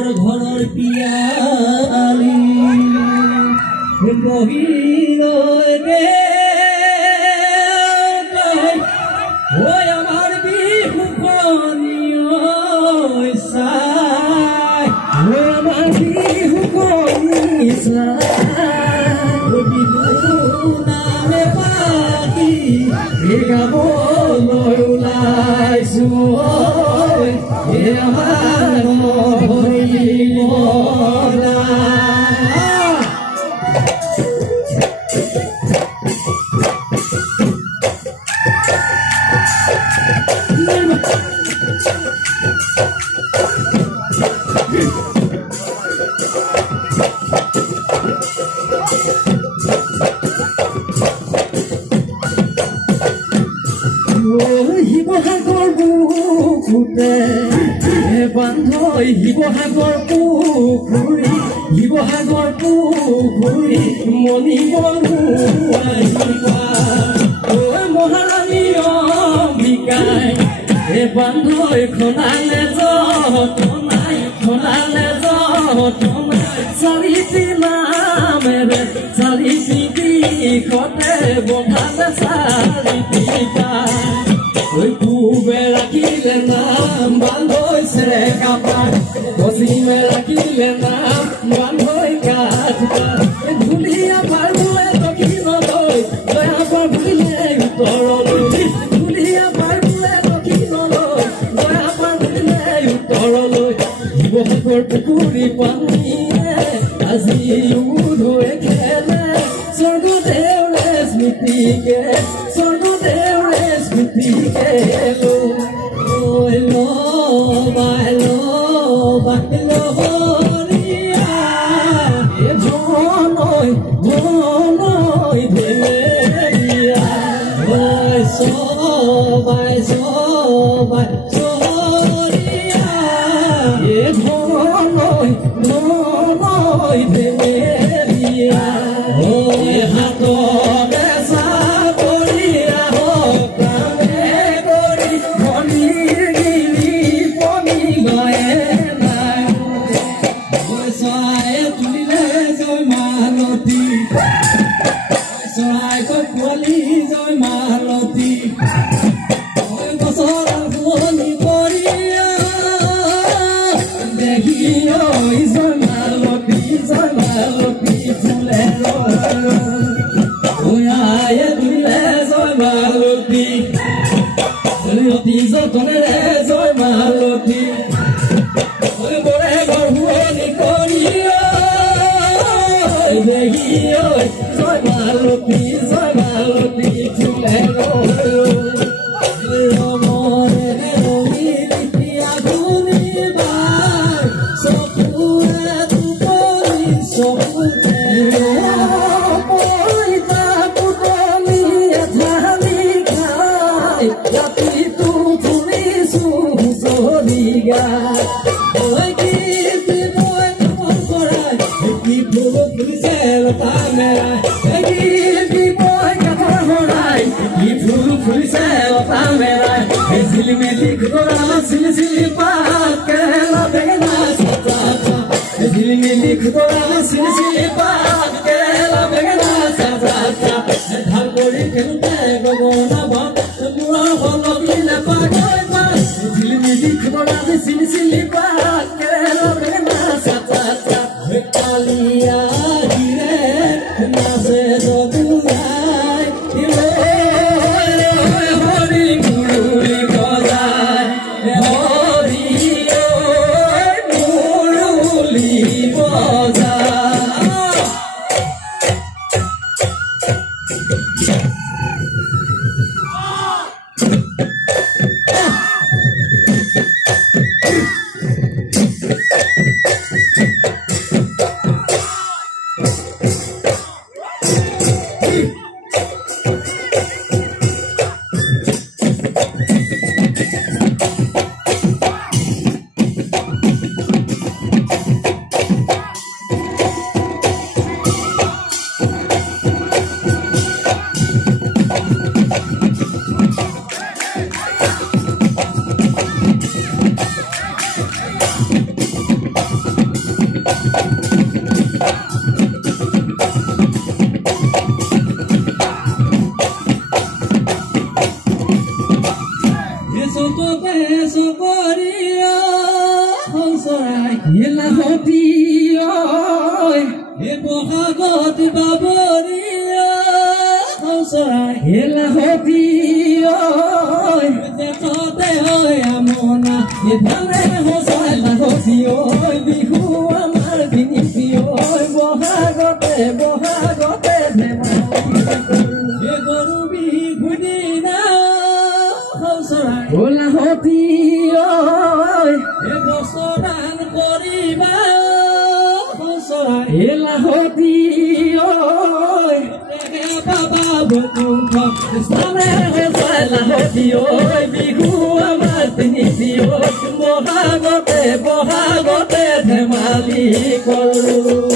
কৰ ঘৰৰ পিয়ালি বহি ৰৈ ৰে ঐ আমাৰ বিহুখনি চাই আমাৰ বিহুখনি চাই বিহু নামে পাতি গাবলৈ ওলাইছো আমাৰ শিৱসাগৰ বুকুতে বান্ধৈ শিৱসাগৰ পুখুৰী শিৱসাগৰ পুখুৰী মণিব মহাৰাণী অম্বিকাই বান্ধৈ খনালে যতনাই চাৰিটি নামেৰে চাৰিটি দিশতে বন্ধালে চাৰিটি পূবে ৰাখিলে নাম বান্ধৈছে কাপাৰ পশ্চিমে ৰাখিলে নাম বান্ধৈ কাঠ ধুলীয়া পাৰ বোলে দক্ষিণলৈ দয়াপাৰ বুলিলে উত্তৰলৈ ধুলীয়া পাৰ বোলে দক্ষিণলৈ দয়াপাৰ বুলিলে উত্তৰলৈ শিৱসাগৰ পুখুৰী পানীয়ে আজি উধৈ খেলে স্বৰ্গদেউৰে স্মৃতিকে স্বৰ্গদেউৰে স্মৃতিকে চৰাই এলাহতি হে বহাগত বাবৰি চৰাই এলাহতি দেখতে হয় আমনা ধানে সঁচাই লাহতি বিহু আমাৰ তিনিটি বহাগতে ধেমালি গৰু বিহু দিনা চৰাই লাহতি বছৰান কৰিবা চৰাই লাহতি বাবা বকুণ্ঠ স্থানে লাহতি বিহু আমাৰ তিনিটি বহাগতে ধেমালি কৰোঁ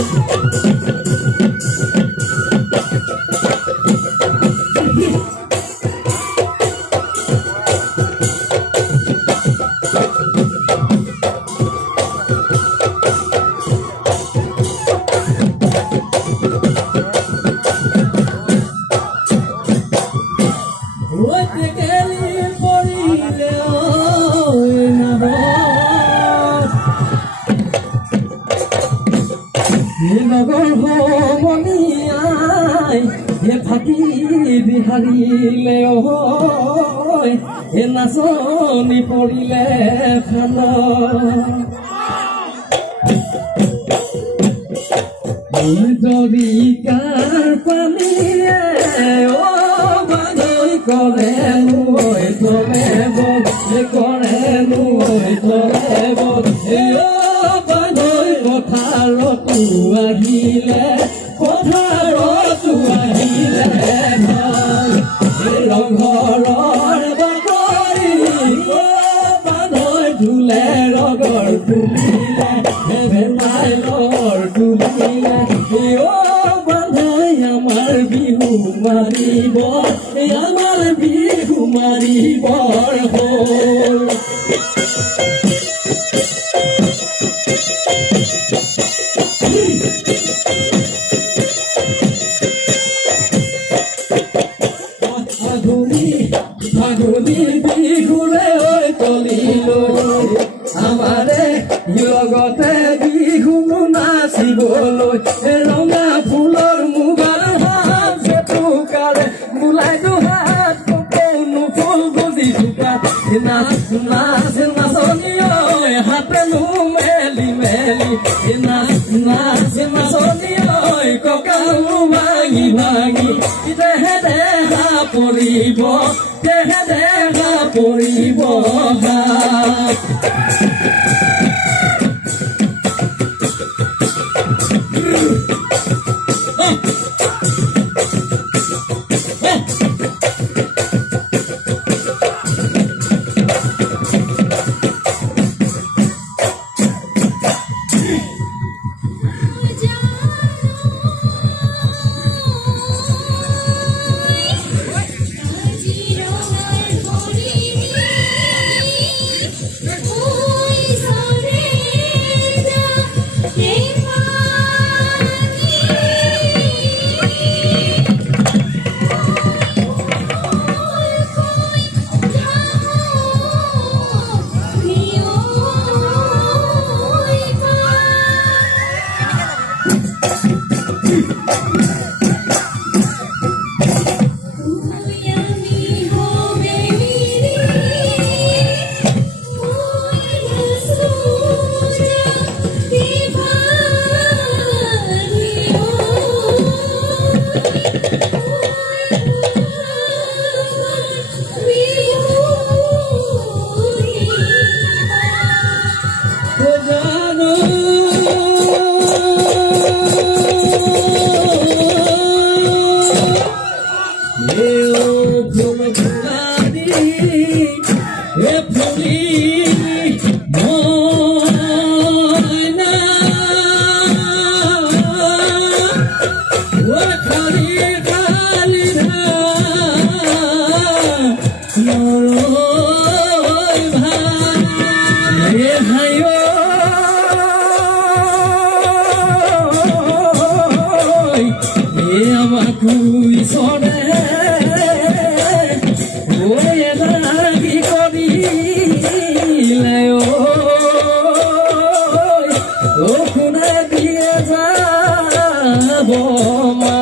নগৰ সমনীয়াই থাকি বিহাৰিলে নাচনি পৰিলে খান দৰিকাৰ পানীয়ে বানৈ কৰে নৈ তলে বলে কৰে নৈ তলে বলে পথাৰতো আহিলে ৰংঘৰৰ বাগৰি মানুহ ঢোলে ৰগৰ তুলিলে ভেলাইলৰ তুলিলে বান্ধাই আমাৰ বিহু মাৰিব হ'ল ফাগুনি বিহুৰে তলিলৈ আমাৰে লগতে বিহু নাচিবলৈ ৰঙা ফুলৰ মুগাৰ হাত জেতুকাৰে বোলাই দুহাত কোনো ফুল গজি জোকাত নাচ নাচনি হাতেনো মেলি নাচ নাচনি কঁকালো ভাঙি দেহা পৰিব কোনে দিয়ে যাব মা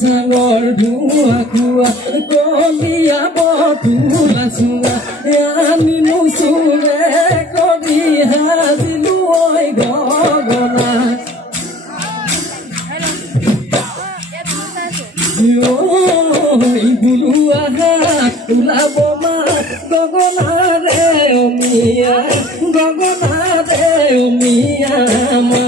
Sangor dua kuat kolia botula sunga yani musule kodi hazilu oi gogona oi bulu aha ulaboma gogona re omia ma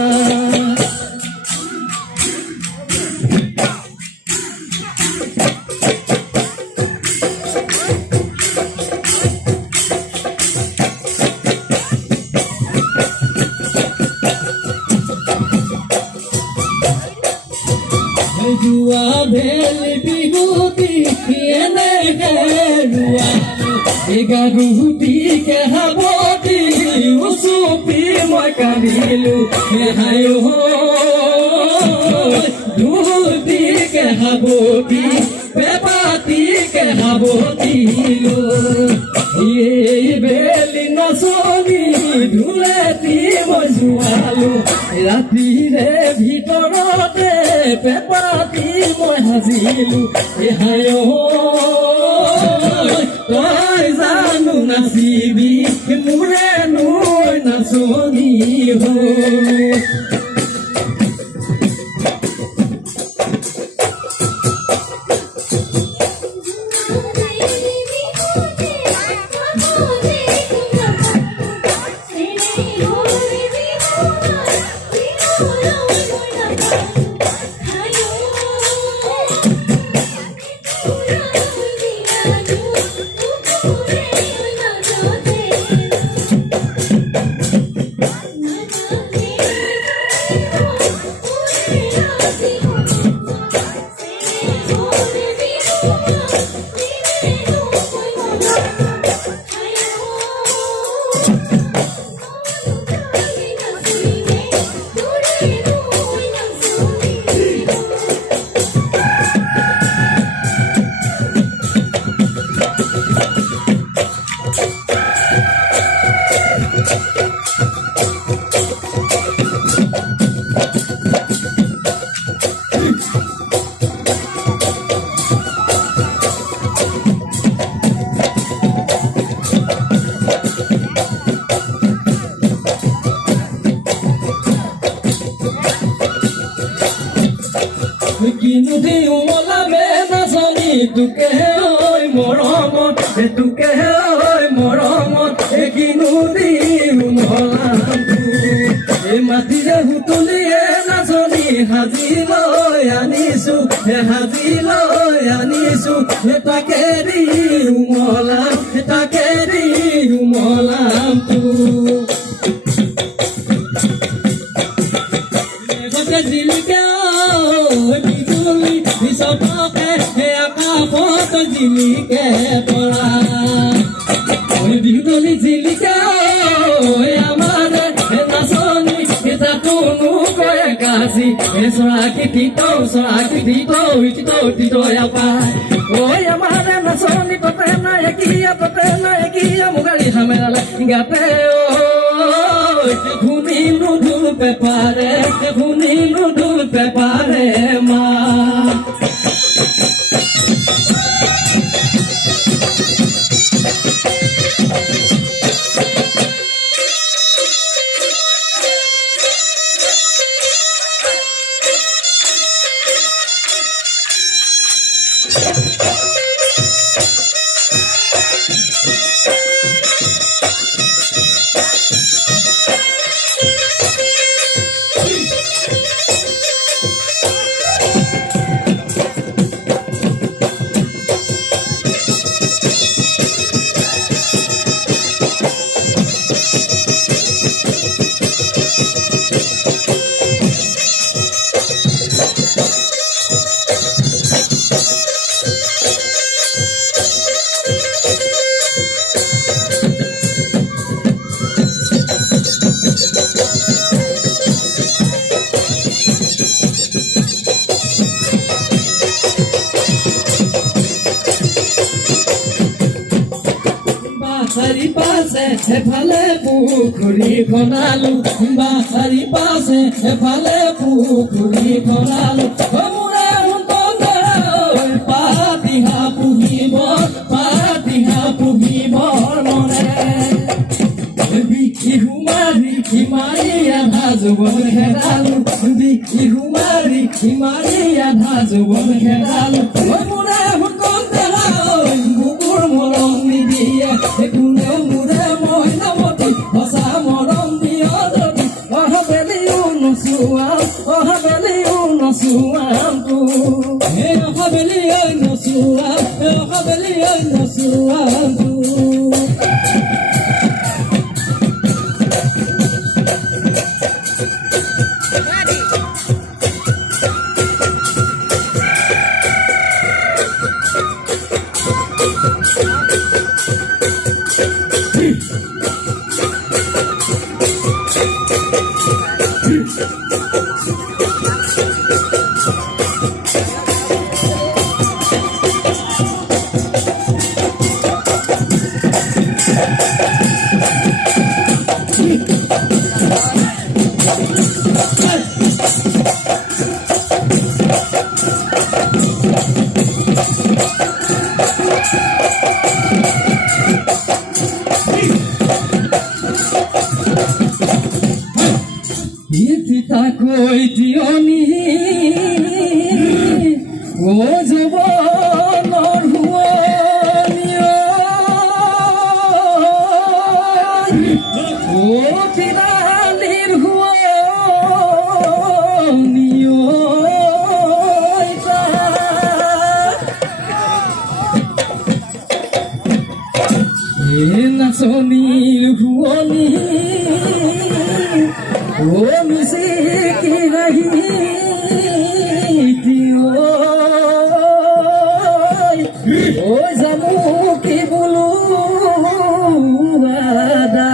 Jua beli bihuti ene kerua ega ruti ke haboti usupi moi kamilu hayo ruti ke haboti pepati ke haboti lo ye beli nasoni dhuleti moi jualu rati re bhitorate pepati moi hazilu hayo toi janu nasibi mure noi nasoni ho Kinuti umola mena soni tuke oi moromot tuke oi moromot kinuti umola tu matire hutuli na soni hazilo yanisu takeri umola tu Jilika bijuli bisotoke akapoto jilike pora bijuli jilika amare nasoni itatunu koe kasi soraki tito tito yapa oi amare nasoni totena yakia mugali hamela ngapeo Hunilu dul prepare ma এফালে পুখুৰী খনালো বাহাৰী পাছে এফালে পুখুৰী খনালো মোৰে পাতিহা পুহিব মনে বিহু মাৰি আধা যুৱন খেদালো বিহু মাৰি আধা যুৱন খেদালো মোৰে বুকুৰ মৰম নিদিয়ে কোনেও মোৰে মই নামতি সঁচা মৰম দিয় যদি অহা বেলিও নচুৱাম অহা বেলিও নচুৱাম অহা বেলিও নচুৱাম Koi tioni o jabonor huaniyo o tiralir huaniyo na sonir huani o music nahi o jamu ki bolu ada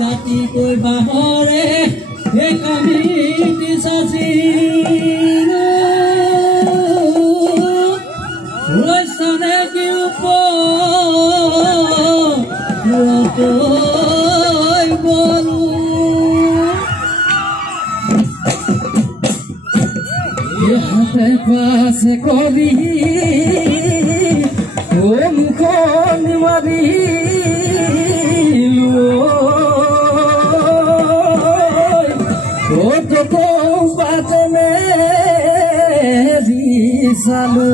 Jati koi bahore he kami disasino rasane ki upor koi bolu ye hate paase kori om kon mari Salu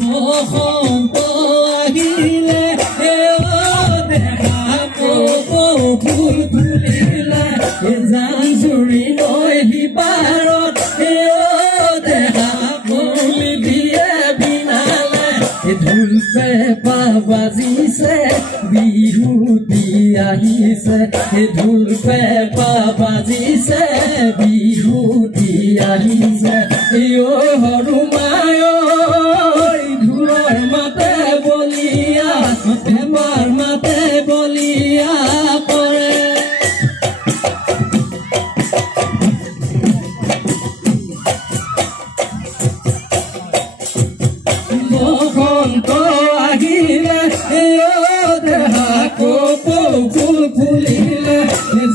mohon to agile deha ko phulile zanjuri noi hi parot deha phul diye binale dhul pe babaji se bihuti ahi se dhul pe babaji se bihuti ahi se yo harumayo dhulor mate bolia emar mate bolia pore mokhon to agile Fulile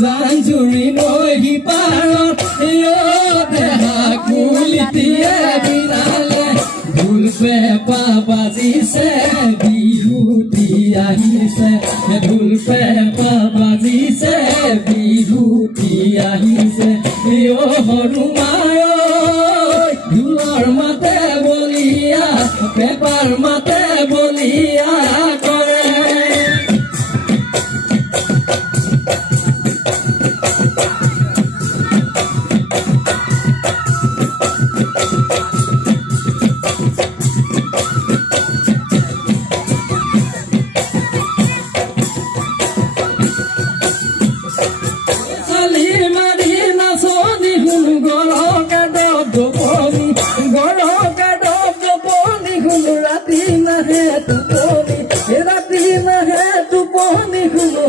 zanjuri noi parot yo deha kulitie binale dhul pe babaji se bihuti আহিছে ঢোল পেঁপা বাজিছে বিহুতি আহিছে অ সৰু মাই ঢোলৰ মাতে বলিয়া পেঁপাৰ মাতে বলিয়া কৰে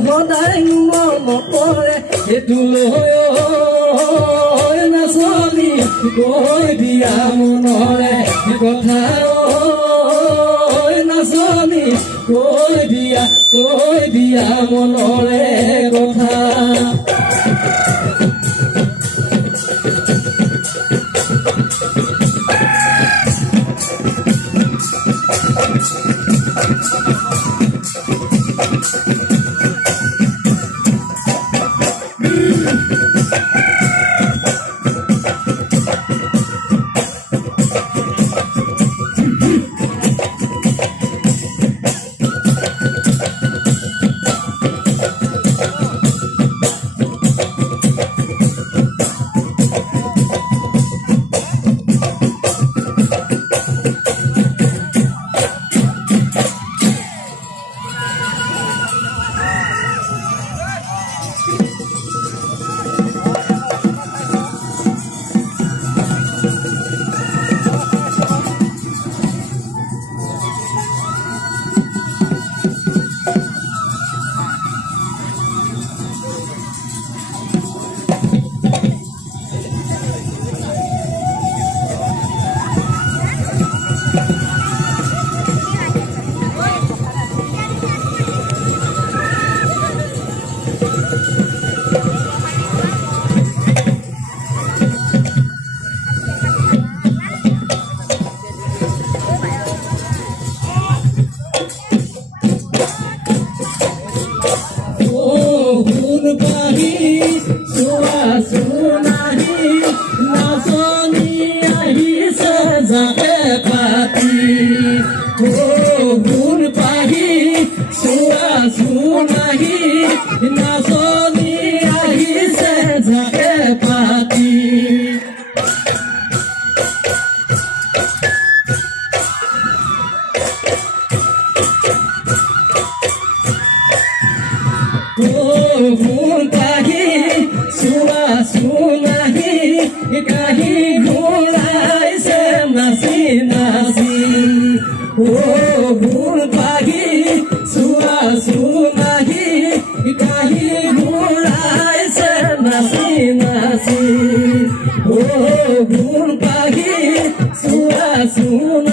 সদায় মন পৰে সেইটো লৈ নাচনি কৈ দিয়া মনৰে কথা নাচনি কৈ দিয়া মনৰে কথা Soon